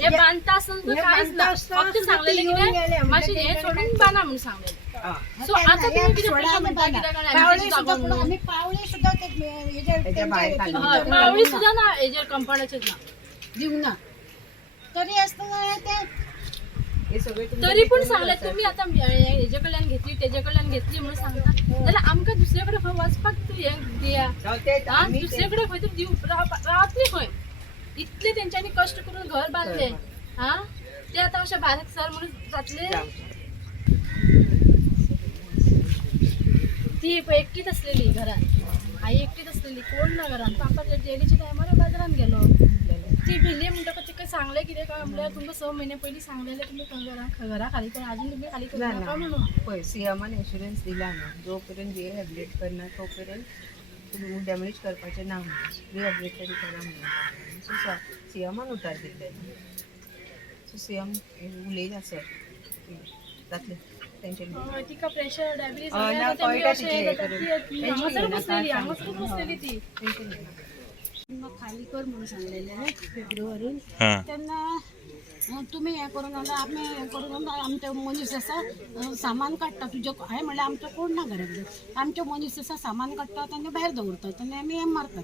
हे बांधता असं काहीच ना, फक्त सांगलेले की माशी हे सोडून बांधा म्हणून सांगले. सो आता तुम्ही किती पावळी सुद्धा ना हेजेर कंपाऊंडाचेच ना देऊ ना तरी असताना तरी पण सांगले तुम्ही आता हेजे कडल्यान घेतली तेजे कडल्यान घेतली म्हणून सांगता जाल्यार आमकां दुसरे कडेन वचपाक दिया दुसरे कडेन खंय तरी दिवं रावतली खंय. इतले तेंच्यांनी कष्ट करून घर बांधले हा ते आता अशें भायर सर म्हणून जातले. ती एकटीच असलेली घरात, आई एकटीच असलेली, कोण ना घरात. पापा जेलीच्या टायमार बाजारात गेलो. ती भिली म्हणटकच तिका सांगले कितें काय म्हणल्यार तुमकां 6 महिने पयलीं सांगलेलें तुमी घरा खाली करून अजून तुमी खाली करून नाका म्हणून. पळय सीएमान इन्शुरन्स दिला ना, जो पर्यंत रिहॅबिलिट करना तो पर्यंत तुम्ही डॅमेज करपाचें ना म्हणून रिहॅबिलिटेड करा म्हणून. सो सीएमान उतार दिल्ले. सो सीएम उलयला सर जातलें तेंचे तिका प्रेशर डायबिटीज खाली कर म्हणून सांगलेले फेब्रुवारीन. त्यांना तुम्ही हे करून आम्ही हे करून आमचे मनीस आसा सामान काडटा तुझे हांवें म्हणल्यार आमचो कोण ना घराकडे आमचे मनीस आसा सामान काडटात आनी भायर दवरतात आनी आमी हें मारतात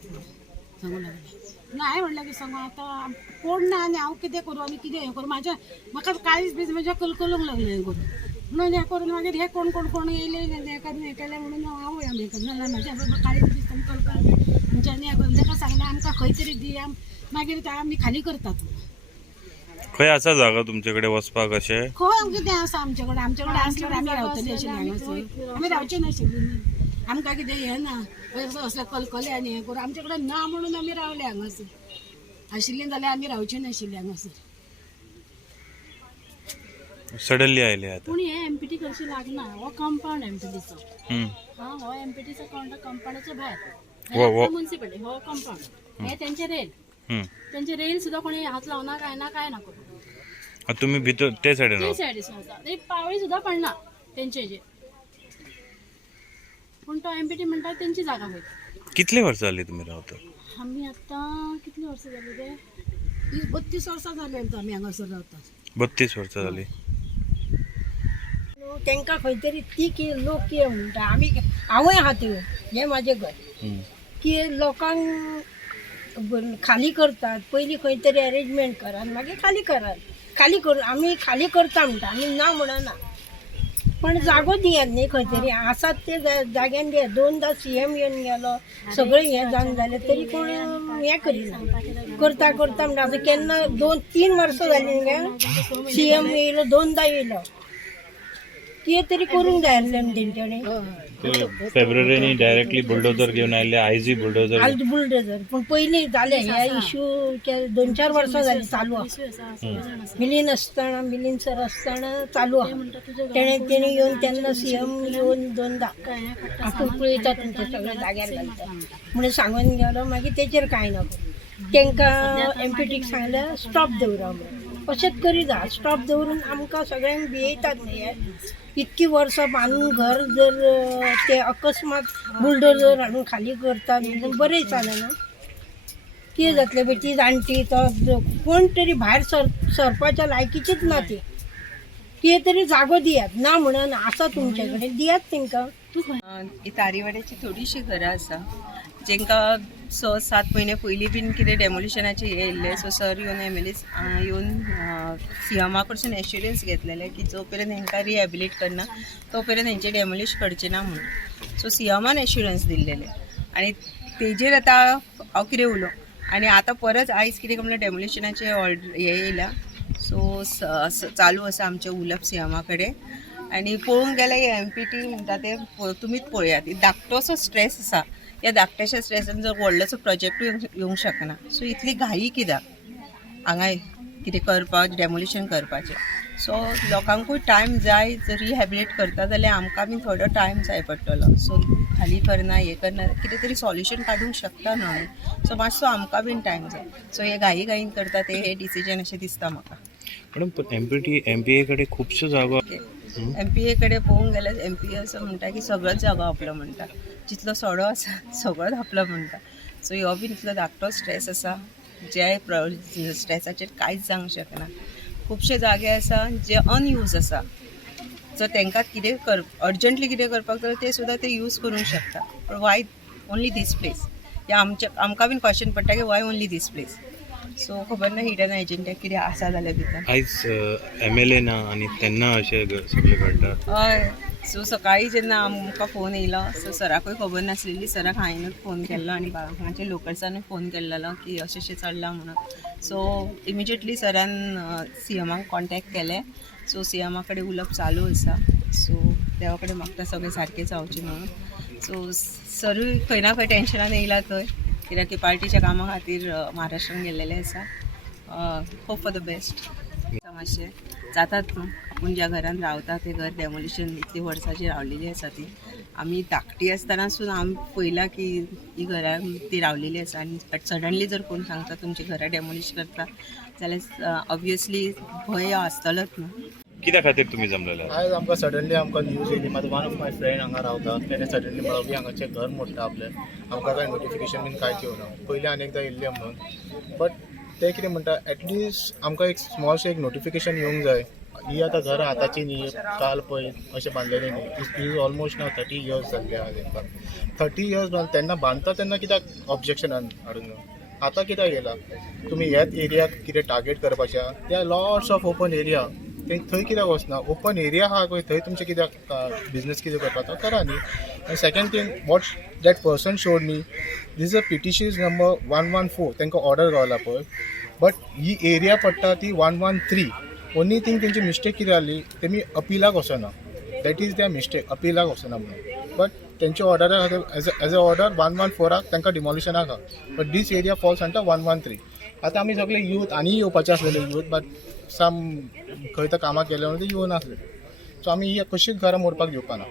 सांगूं लागले. हांवें म्हणलें की सांगू आतां कोण ना आनी हांव कितें करूं आनी कितें हें करूं म्हाका काळीज बीज म्हज्या कलकलूंक लागलें हें करून म्हणून हें करून मागीर हे कोण कोण कोण येयले हें करून हें केलें म्हणून हांव हें केलें नाल्यार म्हाज्या बाबा काळीज बीज कलकल आमच्यांनी हें करून ताका सांगलें आमकां खंय तरी दिया मागीर ते आमी खाली करतात. खंय आसा जागा तुमचे वचपाक अशें? खंय कितें आसा आमचे कडेन आसल्यार आमी रावतली आशिल्ली हांगासर आमी रावचे नाशिल्ली. आमकां कितें हें ना असलें कलकले आनी हें करून आमचे कडेन ना म्हणून आमी रावले हांगासर. आशिल्लीं जाल्यार आमी रावची नाशिल्ली हांगासर. सडनली आयले आता. पूण हे एमपीटी करची लागना. हो कंपाऊंड एमपीटीचो हो एमपीटीचो कंपाऊंडाच्या भायर म्युनिसिपालिटी हो कंपाऊंड हे तेंचे रेल त्यांचे रेल सुद्धा कोणी हात लावना काय ना करू. तुम्ही भितर ते सायडीन ते सायडीसून आसा ते पावळी सुद्धा पडना तेंचे हेजेर. पूण तो एमपीटी म्हणटा तेंची जागा खंय. कितले वर्ष जाली तुम्ही रावता? आमी आतां कितली वर्सां जाली ते 32 वर्सां जाली आमी हांगासर रावता. 32 वर्सां जाली. तांकां खंय तरी ती की लोक कितें म्हणटा आमी हांवूय आहा थंय हें म्हाजें घर की लोकांक खाली करतात पयलीं खंय तरी अरेंजमेंट करात मागीर खाली करात. खाली करून आमी खाली करता म्हणटा आमी ना म्हणना पण जागो दियात न्ही खंय तरी आसात ते जाग्यान दियात. 2दा सीएम येवन गेलो सगळें हें जावन जालें तरी कोण हें करिना करता करता म्हणटा आतां केन्ना 2-3 वर्सां जालीं गे सीएम येयलो 2दा येयलो कितें तरी करूंक जाय आसलें तेंच्यांनी. फेब्रुवारीनी डायरेक्टली बुलडोजर घेवन आयले आयजी बुलडोजर पण पयलीं जालें हे इश्यू 2-4 वर्सां जालीं चालू आहा. मिलीन सर आसतना चालू आहा. तेणे येवन तेन्ना सीएम येवन 2दा आपूण पळयता तुमचे सगळे जाग्यार घालता म्हणून सांगून गेलो. मागीर तेचेर कांय ना तांकां एमपीटीक सांगलें स्टॉप दवरा म्हणून. अशेंच करीत जा स्टॉप दवरून आमकां सगळ्यांक भियेतात न्ही हे इतकी वर्सां बांदून घर जर ते अकस्मात बुलडोजर हाडून खाली करतात म्हणून बरें जालें कितें जातलें ती जाणटी तो कोण तरी भायर सरपाच्या लायकीचीच ना ती कितें तरी जागो दियात ना म्हणून आसा तुमचे कडेन दियात तांकां. तारीवाड्याची थोडीशी घरां आसा जेंकां 6-7 महिने पयलीं बीन कितें डेमोलिशनाचे येयल्ले. सो सर येवन MLA येवन सीएमा कडसून एश्युरन्स घेतलेले की जो पर्यंत हांकां रिहॅबिलिट करना तो पर्यंत हेंचे डेमोलिश करचे ना म्हणून. सो सीएमान एश्युरन्स दिल्लेले आनी तेजेर आतां हांव कितें उलो आनी आतां परत आयज कितें म्हणल्यार डेमोलिशनाचे ऑर्डर हे येयला. सो चालू आसा आमचें उलोवप सीएमा कडेन आनी पळोवंक गेल्यार एमपीटी म्हणटा ते तुमीच पळयात धाकटोसो स्ट्रेस आसा. या धाकट्याशा स्ट्रेसान जर व्हडलोसो प्रोजेक्ट येवंक शकना. सो इतली घाई कित्याक हांगा कितें करपाक डेमोलिशन करपाचें. सो लोकांकूय टायम जाय जर रिहॅबिलिट करता जाल्यार आमकां बी थोडो टायम जाय पडटलो. सो खाली करना हें करना कितें तरी सॉल्युशन काडूंक शकता न्हू. सो मातसो आमकां बीन टायम जाय. सो हे घाईन करता ते हे डिसिजन अशें दिसता म्हाका. मॅडम MPA कडे खुबश्यो जागो MPA कडेन पळोवंक गेल्यार MPA असो म्हणटा की सगळोच जागो आपलो म्हणटा जितलो सोडो आसा सगळो धांपलो म्हणटा. सो हो बीन इतलो धाकटो स्ट्रेस आसा जे स्ट्रेसाचेर कांयच जावंक शकना. खुबशे जागे आसा जे अनयूज आसा, जर तांकां कितें अर्जंटली कितें करपाक जाय ते सुद्दां ते यूज करूंक शकता. पण वाय ओन्ली दीस प्लेस, या आमकां बीन क्वेश्चन पडटा की वाय ओन्ली दीस प्लेस. सो खबर ना हिडन एजंटाक कितें आसा जाल्यार भितर. आयज MLA ना आणि त्यांना असे सगळे घडतात. हय. सो सकाळी जेन्ना आमकां फोन येयलो, सो सराकूय खबर नासलेली. सराक हांवेंनूच फोन केल्लो आनी हांगाच्या लोकल्सांनी फोन केल्लो की अशें अशें चल्लां म्हणून. सो इमिजिएटली सरान CMाक कॉन्टेक्ट केलें. सो CMा कडेन उलोवप चालू आसा. सो देवा कडेन मागता सगळें सारकें जावचें म्हणून. सो सरूय खंय ना खंय टेन्शनान येयला थंय, कित्याक की पार्टीच्या कामा खातीर महाराष्ट्रान गेल्लेले आसा. Hope for the best. मातशें जातात न्हू. आपूण ज्या घरान रावता ते घर डेमोलिशन इतली वर्सांची रावलेली आसा ती. आमी धाकटी आसतनासून आमी पळयलां की ही घरां ती रावलेली आसा आनी सडनली जर कोण सांगता तुमची घरां डेमोलिश करता जाल्यार ऑब्वियसली भंय आसतलोच न्हू. कित्या खातीर तुम्ही जमलेले? आयज आमकां सडनली आमकां न्यूज येयली. म्हाजो वन ऑफ माय फ्रेंड हांगा रावता, तेणें सडनली म्हणलो की हांगाचें घर मोडटा आपलें. आमकां कांय नोटिफिकेशन बीन कांयच येवना. पयलीं आनी एकदां येयल्लें म्हणून. बट ते कितें म्हणटा, एटलिस्ट आमकां एक स्मॉलशें एक नोटिफिकेशन येवंक जाय. ही आतां घरां आतांची न्ही, काल पळय अशें बांदलेली न्ही. इज ऑलमोस्ट नाव 30 years जाल्ले आहा तांकां. 30 years तेन्ना बांदता तेन्ना कित्याक ऑब्जेक्शन हाडूंक ना. आतां कित्याक येयला? तुमी ह्याच एरियाक कितें टार्गेट करपाचें आहा. They are lots of open area. ते थंय कित्याक वचना? ओपन एरिया आहा पळय थंय तुमचें कित्याक बिजनेस कितें करपाचो करा न्ही. आनी second thing what that person showed me, this is a PTC number 114 तांकां ऑर्डर गावला पळय. बट ही एरिया पडटा ती 113. ओन्ली थिंग तेंची मिस्टेक कितें जाली, तेमी अपिलाक वचना. दॅट इज देयर मिस्टेक, अपिलाक वचना म्हणून. बट तेंचे ऑर्डरा खातीर एज अ ऑर्डर 114 तांकां डिमॉलिशनाक आहा. But this area falls under 113. आतां आमी सगळे यूथ आनी येवपाचे आसलेले यूथ, बट सम खंय तर कामाक गेले म्हणून ते येवनासले. सो आमी ही कशीच घरां मोडपाक दिवपाना.